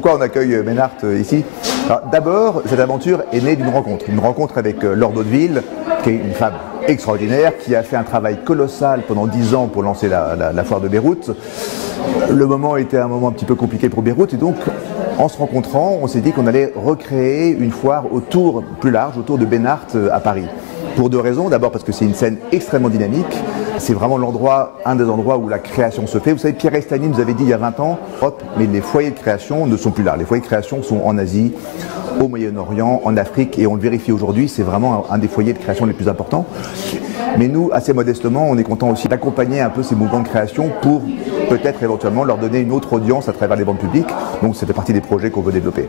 Pourquoi on accueille Ménart ici? D'abord, cette aventure est née d'une rencontre avec Laure d'Hauteville, qui est une femme extraordinaire, qui a fait un travail colossal pendant 10 ans pour lancer la foire de Beyrouth. Le moment était un moment un petit peu compliqué pour Beyrouth, et donc en se rencontrant, on s'est dit qu'on allait recréer une foire plus large, autour de Ménart à Paris. Pour deux raisons. D'abord parce que c'est une scène extrêmement dynamique. C'est vraiment un des endroits où la création se fait. Vous savez, Pierre Estany nous avait dit il y a 20 ans, mais les foyers de création ne sont plus là. Les foyers de création sont en Asie, au Moyen-Orient, en Afrique, et on le vérifie aujourd'hui, c'est vraiment un des foyers de création les plus importants. Mais nous, assez modestement, on est content aussi d'accompagner un peu ces mouvements de création pour peut-être éventuellement leur donner une autre audience à travers les ventes publiques. Donc ça fait partie des projets qu'on veut développer.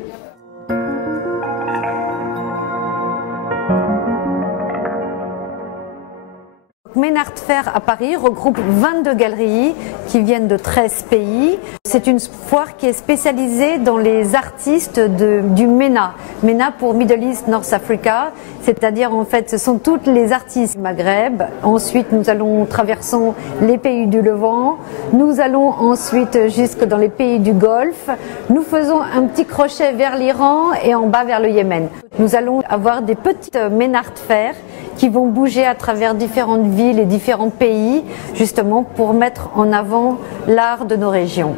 Ménart Fair à Paris regroupe 22 galeries qui viennent de 13 pays. C'est une foire qui est spécialisée dans les artistes du MENA. MENA pour Middle East North Africa, c'est-à-dire en fait ce sont toutes les artistes du Maghreb. Ensuite nous allons traversons les pays du Levant, nous allons ensuite jusque dans les pays du Golfe. Nous faisons un petit crochet vers l'Iran et en bas vers le Yémen. Nous allons avoir des petites Ménart Fair qui vont bouger à travers différentes villes et différents pays, justement pour mettre en avant l'art de nos régions.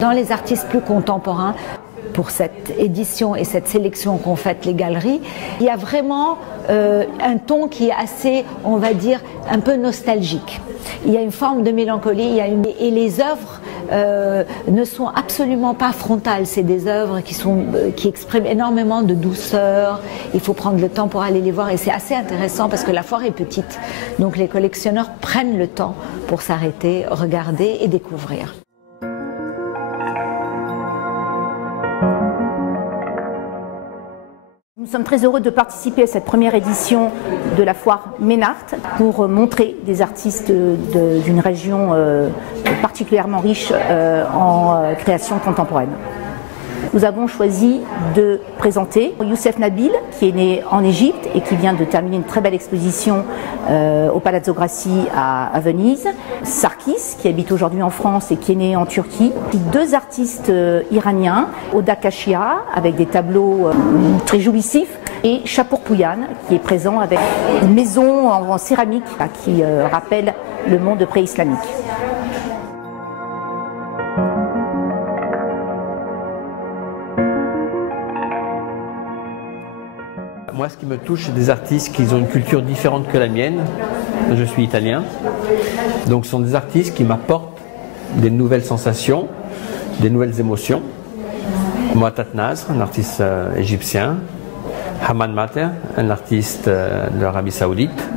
Dans les artistes plus contemporains, pour cette édition et cette sélection qu'ont faite les galeries, il y a vraiment un ton qui est assez, on va dire, un peu nostalgique. Il y a une forme de mélancolie, et les œuvres ne sont absolument pas frontales. C'est des œuvres qui expriment énormément de douceur. Il faut prendre le temps pour aller les voir, et c'est assez intéressant parce que la foire est petite. Donc les collectionneurs prennent le temps pour s'arrêter, regarder et découvrir. Nous sommes très heureux de participer à cette première édition de la foire Ménart pour montrer des artistes d'une région particulièrement riche en création contemporaine. Nous avons choisi de présenter Youssef Nabil, qui est né en Égypte et qui vient de terminer une très belle exposition au Palazzo Grassi à Venise. Sarkis, qui habite aujourd'hui en France et qui est né en Turquie. Deux artistes iraniens, Oda Kashia, avec des tableaux très jouissifs, et Chapour Pouyan, qui est présent avec une maison en céramique qui rappelle le monde pré-islamique. Moi, ce qui me touche, c'est des artistes qui ont une culture différente que la mienne. Je suis italien. Donc, ce sont des artistes qui m'apportent des nouvelles sensations, des nouvelles émotions. Moattat Nasr, un artiste égyptien. Hamad Mater, un artiste de l'Arabie Saoudite.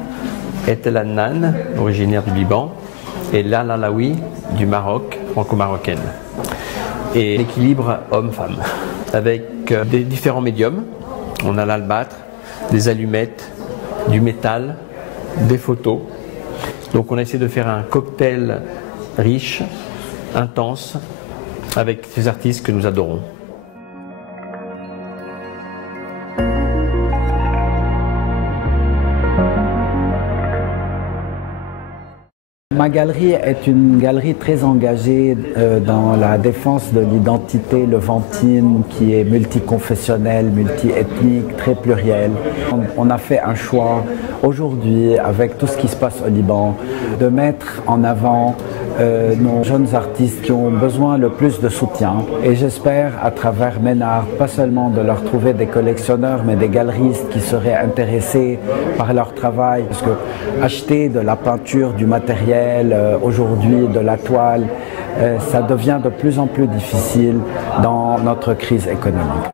Etel Adnan, originaire du Liban. Et Lala Laoui, du Maroc, franco-marocaine. Et l'équilibre homme-femme, avec des différents médiums. On a l'albâtre, des allumettes, du métal, des photos. Donc on a essayé de faire un cocktail riche, intense, avec ces artistes que nous adorons. Ma galerie est une galerie très engagée dans la défense de l'identité levantine, qui est multiconfessionnelle, multiethnique, très plurielle. On a fait un choix aujourd'hui, avec tout ce qui se passe au Liban, de mettre en avant nos jeunes artistes qui ont besoin le plus de soutien. Et j'espère, à travers Ménart, pas seulement de leur trouver des collectionneurs, mais des galeristes qui seraient intéressés par leur travail. Parce que acheter de la peinture, du matériel, aujourd'hui de la toile, ça devient de plus en plus difficile dans notre crise économique.